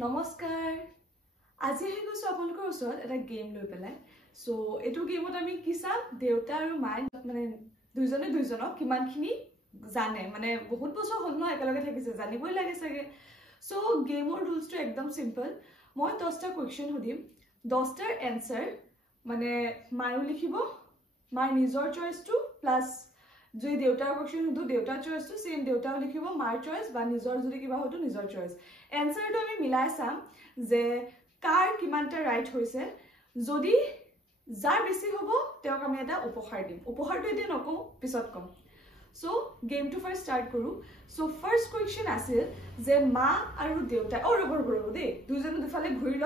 নমস্কাৰ আজি হে গৈছো আপোনালোকৰ ওচৰত এটা গেম লৈ পেলাই সো এটো গেমত আমি কি চাম দেউতা আৰু মাই মানে দুইজনক কিমানখিনি জানে মানে বহুত বছৰ হ'ল ন একেলগে থাকিছে জানিবই লাগে চাগে সো গেমৰ ৰুলছটো একদম সিম্পল মই 10টা কোৱেশ্চন সুধিম 10টাৰ এনসাৰ মানে মায়ো লিখিব মাৰ নিজৰ চইচটো প্লাস যদি দেউতাৰ কোৱেশ্চন সুধো দেউতাৰ চইচটো সেম দেউতাও লিখিব মাৰ চইচ বা নিজৰ যদি কিবা হতো নিজৰ চইচ এনসাৰটো আমি মিলাই চাম যে কাৰ কিমানটা ৰাইট হৈছে যদি যাৰ বেছি হ'ব তেওঁক আমি এটা উপহাৰ দিম উপহাৰটো এতিয়া নকও পিছত কম সো গেমটো ফাৰ্স্ট স্টাৰ্ট কৰো সো ফাৰ্স্ট কোৱেশ্চন আছিল যে মা আৰু দেউতা ৰব দে দুজনে দুফালে ঘূৰি ল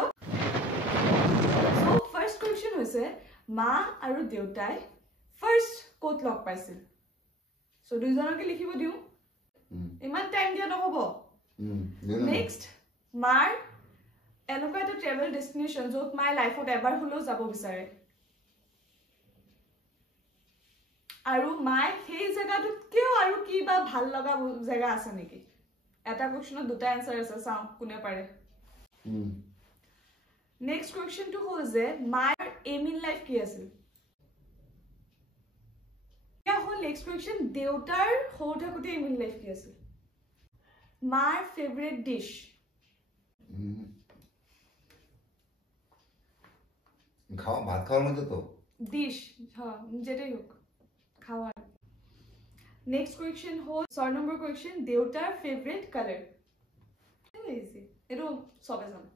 সো ফাৰ্স্ট কোৱেশ্চন হৈছে মা আৰু দেউতাই ফাৰ্স্ট কোট লগ পাইছিল সো দুজনকে লিখিব দিও ইমান টাইম দিয়া নহব নেক্সট মাৰ এনেকুৱা এটা ট্ৰেভেল ডেস্টিনেশন যত মাই লাইফত এবাৰ হলো যাব বিচাৰে আৰু মাই সেই জায়গাটোত কিয় আৰু কি বা ভাল লগা জায়গা আছে নেকি এটা কোৱেশ্চনত দুটা আনসাৰ আছে চাও কোনে পাৰে নেক্সট কোৱেশ্চনটো হ'ল যে মাৰ এম ইন লাইফ কি আছিল ইয়া হ'ল নেক্সট কোৱেশ্চন দেউতাৰ সৰু থাকোতে এম ইন লাইফ কি আছিল মাৰ ফেভাৰিট ডিশ খাওয়া ভাত খাওয়ার মধ্যে তো ডিশ হ্যাঁ যেটাই হোক খাওয়ার নেক্সট কোয়েশ্চন হল 6 নম্বর কোয়েশ্চন দেউতার ফেভারিট কালার ইজি এটো সবে জানে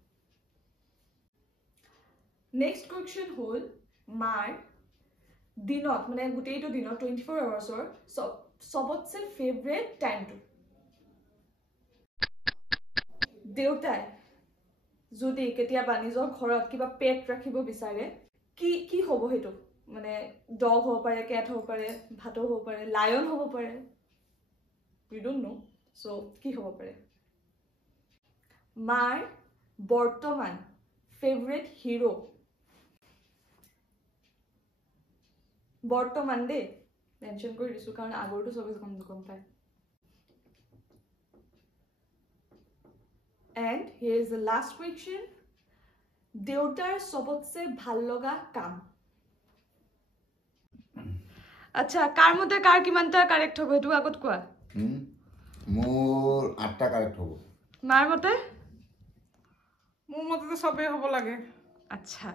নেক্সট কোয়েশ্চন হল মার দিনত মানে গুটেইটো দিনত 24 আৱাৰ্ছৰ সবতছে ফেভাৰিট টাইমটো দেউতাই যদি কেতিয়াবা নিজৰ ঘৰত কিবা পেট ৰাখিব বিচাৰে কি হ'ব হেতু মানে ডগ হ'ব পাৰে ক্যাট হ'ব পাৰে ভাটো হ'ব পাৰে লায়ন হ'ব পাৰে we don't know so কি হ'ব পাৰে মাৰ বৰ্তমান ফেভাৰিট হিৰো বৰ্তমান দে মেনশন কৰি দিছো কাৰণ আগৰটো সবে গম পায় And here is the last question. দেউতাৰ সবতছে ভাল লগা কাম আচ্ছা কাৰ মতে কাৰ কিমানটা কাৰেক্ট হবে এটো আগত কোৱা মোৰ 8টা কাৰেক্ট হবো মাৰ মতে মোৰ মতে তো সবে হ'ব লাগে আচ্ছা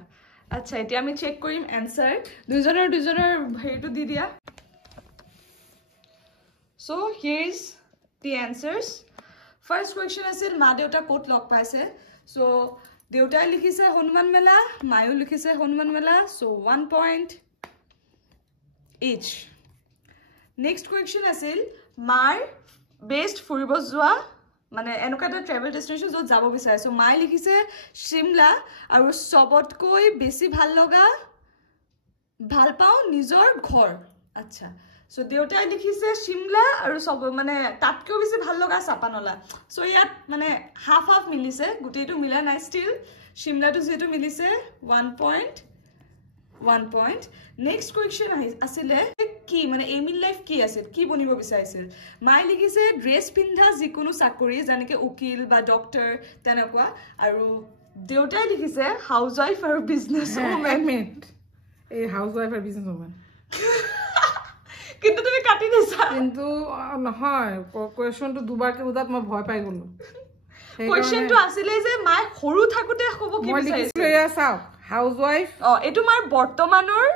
আচ্ছা এতিয়া আমি চেক কৰিম আনসাৰ দুজনৰ হেৰিটো দি দিয়া so here is the answers First question আছিল মা দেউতা কোট লগ পাইছে সো দেউতাই লিখিছে হনুমান মেলা মায়ো লিখিছে হনুমান মেলা so 1 point each next question আছিল মাৰ বেস্ট ফুৰিব যোৱা মানে এনেকুৱা এটা ট্ৰেভেল ডেস্টিনেশন যত যাব বিচাৰে সো মাই লিখিছে শিমলা আৰু সবতকৈ বেছি ভাল লগা ভাল পাও নিজৰ ঘৰ আচ্ছা সো দেউতাই লিখিছে শিমলা আৰু সব মানে তাতকৈ বেছি ভাল লগা চাপানলা সো ইয়াত মানে হাফ মিলিছে গুটেইটো মিলা নাই ষ্টিল শিমলাটো যেটো মিলিছে 1 point নেক্সট কোৱেশ্চন আছিল কি মানে এম ইন লাইফ কি আছিল কি বনিব বিচাৰিছিল মাই লিখিছে ড্ৰেছ পিন্ধা যিকোনো চাকৰি যেনেকে উকিল বা ডক্টৰ তেনেকুৱা আৰু দেউতাই লিখিছে হাউসৱাইফ আৰু বিজনেছ ওমেন এই হাউসৱাইফ আৰু বিজনেছ ওমেন কিন্তু তুমি কাটি দিছা কিন্তু নহয় কোৱেশ্চনটো দুবাৰকে উদাত মই ভয় পাই গলো কোৱেশ্চনটো আছিল যে মাই সৰু থাকোতে হ'ব কি বিচাৰিছিল মই লিখিছো চাও হাউসৱাইফ এটো মাৰ বৰ্তমানৰ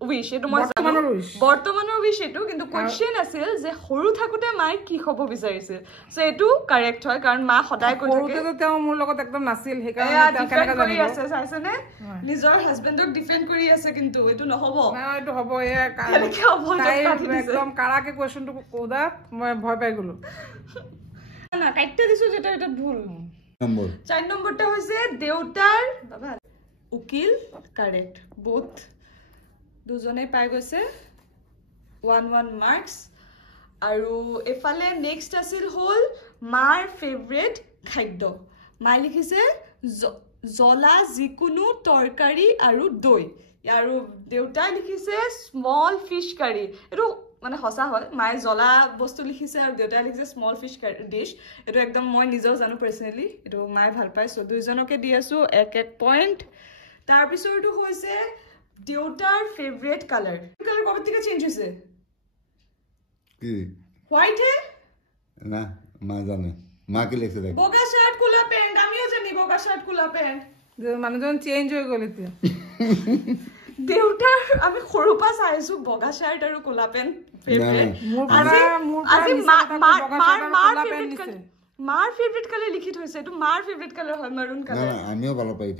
উইশ এটো মই বৰ্তমানৰ উইশ এটো কিন্তু কোৱেশ্চন আছিল যে সৰু থাকোতে মাই কি হ'ব বিচাৰিছিল সো এটো কাৰেক্ট হয় কাৰণ মা সদায় কৈ থাকে সৰুতে তেওঁ মোৰ লগত একদম নাছিল হেকাৰণে তেওঁ কেনেকা কৰি আছে চাইছনে নিজৰ হাজবেণ্ডক ডিফেন্ড কৰি আছে কিন্তু এটো নহব না এটো হ'ব এ কেনেকে হ'ব একদম কাৰাকে কোৱেশ্চনটো কোদাত মই ভয় পাই গলো না কাটতে দিছো যেটা এটা ভুল নম্বর 4 নম্বরটা হৈছে দেউতাৰ বাবা উকিল কাৰেক্ট both দুজনে পাই গৈছে 1 মাৰ্কস আৰু এফালে নেক্সট আছিল হল মাৰ ফেভাৰিট খাদ্য মাই লিখিছে জলা যিকোনো তৰকাৰী আৰু দৈ আৰু দেউতাই লিখিছে স্মল ফিশ কাৰী এটো মানে হসা হয় মায়ে জ্বলা বস্তু লিখিছে আৰু দেউতাই লিখিছে স্মল ফিশ ডিশ এটো একদম মই নিজেও জানো পাৰ্সোনালি এটো মায়ে ভাল পায় সো দুইজনকে দি আছো 1 পইণ্ট তাৰ পিছৰটো হৈছে দেউতাৰ ফেভাৰিট কালাৰ কবে থেকে চেঞ্জ হৈছে কি হোয়াইট হে না মা জানে মা কি লিখছে দেখ বগা শার্ট কোলা প্যান্ট আমিও জানি বগা শার্ট কোলা প্যান্ট মানুহজন চেঞ্জ হৈ গ'ল এতিয়া দেউতাৰ আমি সৰু পা চাইছো বগা শাৰ্ট আৰু কোলা পেন্ট ফেভাৰিট আজি মাৰ ফেভাৰিট কালাৰ লিখি থৈছে এটো মাৰ ফেভাৰিট কালাৰ হয় মাৰুন কালাৰ না আমিও ভালো পাই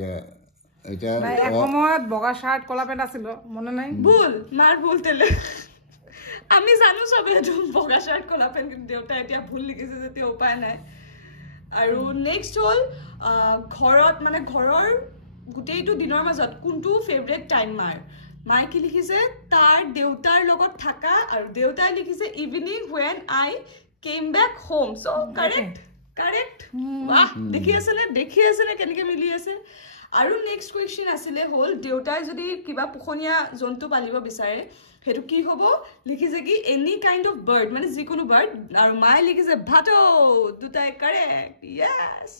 এটা এক সময়ত বগা শাৰ্ট কলা পেন্ট আছিল মনে নাই ভুল মাৰ ভুল তেলে আমি জানো সবে এটো বগা শার্ট কোলা পেন্ট কিন্তু দেউতা এতিয়া ভুল লিখিছে যে তে উপায় নাই আৰু নেক্সট হল ঘৰত মানে ঘৰৰ গুটেইটো দিনৰ মাজত কোনটো ফেভাৰিট টাইম মাই কি লিখিছে তাৰ দেউতাৰ লগত থাকা আৰু দেউতাই লিখিছে evening when I came back home so correct বাহ দেখি আছে নে কেনেকে মিলি আছে আৰু নেক্সট কোৱেশ্চন আছিলে হল দেউতাই যদি কিবা পুখনিয়া জন্তু পালিব বিচাৰে হেতু কি হ'ব লিখিছে কি এনি কাইন্ড অফ বাৰ্ড মানে যিকোনো বাৰ্ড আৰু মাই লিখিছে ভাটো দুটাই কাৰেক্ট ইয়েস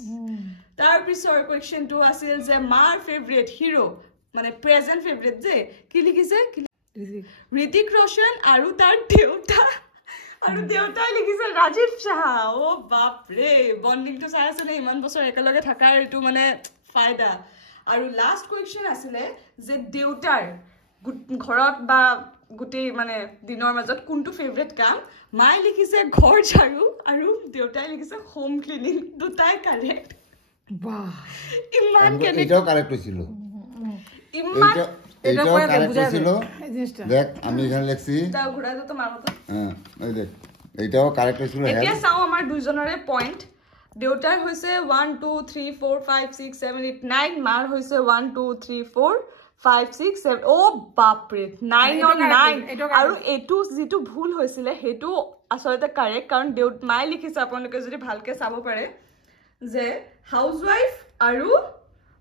তাৰ পিছৰ কোৱেশ্চনটো আছিল যে মাৰ ফেভাৰিট হিৰো মানে প্ৰেজেন্ট ফেভাৰিট যে কি লিখিছে ঋতিক ৰোশন আৰু তাৰ দেউতা আৰু দেউতাই লিখিছে ৰাজীৱ শাহ ও বাপ ৰে বন্ডিংটো চাই আছে নে ইমান বছৰ একেলগে থাকাৰ এটো মানে ফায়দা আৰু লাষ্ট কোৱেশ্চন আছিলে যে দেউতাৰ ঘৰত বা গুটেই মানে দিনৰ মাজত কোনটো ফেভাৰিট কাম মাই লিখিছে ঘৰ ঝাৰু আৰু দেউতাই লিখিছে হোম ক্লিনিং দুটাই কাৰেক্ট বাহ ইমান কেনে এটাও কারেক্ট হইছিল ইমান এটাও কারেক্ট হইছিল দেখ আমি এখানে লিখছি দাও ঘুরা দাও তো মারমত হ্যাঁ ওই দেখ এটাও কারেক্ট হইছিল এতিয়া চাও আমাৰ দুইজনৰে পইণ্ট দেউতাৰ হৈছে 1 2 3 4 5 6 7 8 9 মাৰ হৈছে 1 2 3 4 5 6 7 ও বাপৰে 9 on 9 আৰু এটো যেটো ভুল হৈছিল হেতু আসলতে কাৰেক্ট কাৰণ মাই লিখিছে আপোনালোকে যদি ভালকে চাব পাৰে যে হাউসৱাইফ আৰু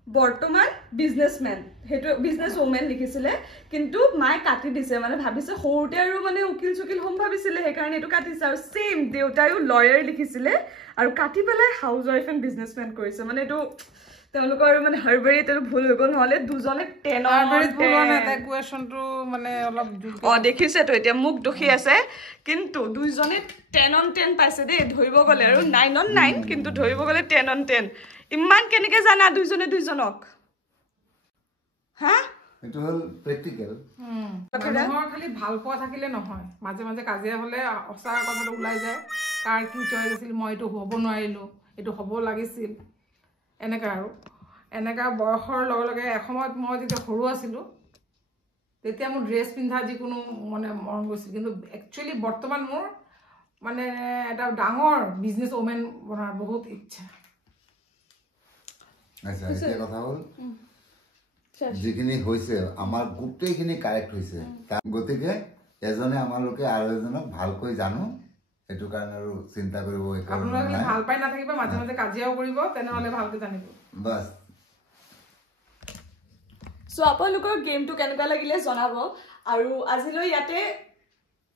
বৰ্তমান বিজনেসম্যান হেতু বিজনেস ওমেন লিখিছিলে কিন্তু মাই কাটি দিছে মানে ভাবিছে হৰুতে আৰু মানে উকিল চুকিল হোম ভাবিছিলে হে কাৰণে এটো কাটিছে আৰু সেম দেউতায়ো লয়াৰ লিখিছিলে আৰু কাটি পেলাই হাউসৱাইফ এণ্ড বিজনেসম্যান কৰিছে মানে এটো তেওঁলোকৰ মানে হৰবৰিত এটো ভুল হৈ গল নহলে দুজনে 10 হৰবৰিত ভুল না তা কোৱেশ্চনটো মানে অলপ দেখিছে তো এতিয়া মুখ দুখি আছে কিন্তু দুইজনে 10 on 10 পাইছে দে ধৰিব গলে আৰু 9 on 9 কিন্তু ধৰিব গলে 10 on 10 ইমান কেনেকে জানা দুইজনক হা এটো হল প্ৰ্যাকটিক্যাল মানুহৰ খালি ভাল পোৱা থাকিলে নহয় মাজে মাজে কাজিয়া হলে অসা কথাটো ওলাই যায় কাৰ কি চইছ আছিল মই এটো হ'ব নোৱাৰিলো এটো হ'ব লাগিছিল এনেকা আৰু এনেকা বয়সৰ লগে লগে এসময়ত মই যেতিয়া সৰু আছিলো তেতিয়া মোৰ ড্ৰেছ পিন্ধা যিকোনো মানে মন গৈছিল কিন্তু একচুয়ালি বৰ্তমান মোৰ মানে এটা ডাঙৰ বিজনেস ওমেন বনাৰ বহুত ইচ্ছা আচ্ছা এই কথা হল যিখিনি হৈছে আমাৰ গুটেইখিনি কাৰেক্ট হৈছে গতিকে এজনে আমালোকে আৰু এজনক ভালকৈ জানো এটো কাৰণে আৰু চিন্তা কৰিব আপোনালোকে ভাল পাই না থাকিবা মাজে মাজে কাজিয়াও কৰিব তেনেহলে ভালকৈ জানিব বাস সো আপোনালোকৰ গেমটো কেনেকুৱা লাগিলে জনাব আৰু আজিলৈ ইয়াতে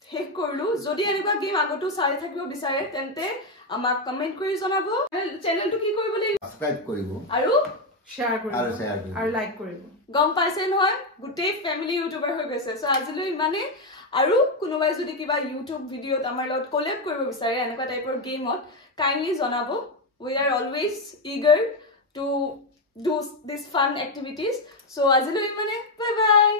শেষ কৰিলো যদি এনেকুৱা গেম আগতো চাই থাকিব বিচাৰে তেন্তে আমাক কমেন্ট কৰি জনাব চেনেলটো কি কৰিব লাগিব সাবস্ক্ৰাইব কৰিব আৰু শেয়াৰ কৰিব আৰু লাইক কৰিব গম পাইছে নহয় গুটেই ফ্যামিলি ইউটিউবাৰ হৈ গৈছে সো আজিলৈ মানে আৰু কোনোবাই যদি কিবা ইউটিউব ভিডিঅ'ত আমাৰ লগত কোলেব কৰিব বিচাৰে এনেকুৱা টাইপৰ গেমত কাইন্ডলি জনাব we are always eager to do these fun activities so আজিলৈ মানে bye bye